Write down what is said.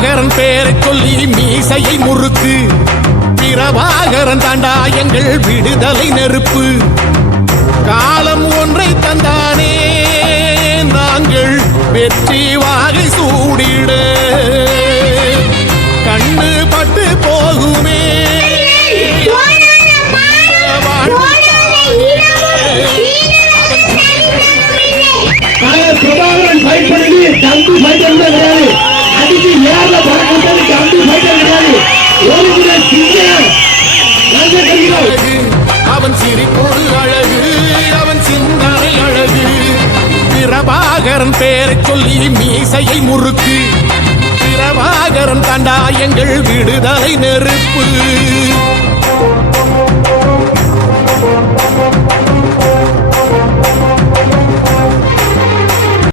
பிரபாகரன் பேரை சொல்லி மீசையை முறுக்கு. பிரபாகரன் தாண்டா எங்கள் விடுதலை நெருப்பு. காலம் ஒன்றை தந்தானே நாங்கள் வெற்றி வாகை சூடிட. கண்ணு பட்டு போகுமே பிரபாகரன் ஃபைட் பண்ணி தம்பி ஃபைட்டர் கிடையாது. அதுக்கு ஏற பறக்கிறது தம்பி ஃபைட்டர் கிடையாது. அவன் சிரிப்போடு அழகு, அவன் சிந்தனை அழகு. பிரபாகரன் பேரை சொல்லி மீசையை முறுக்கு. பிரபாகரன் தாண்டா எங்கள் விடுதலை நெருப்பு.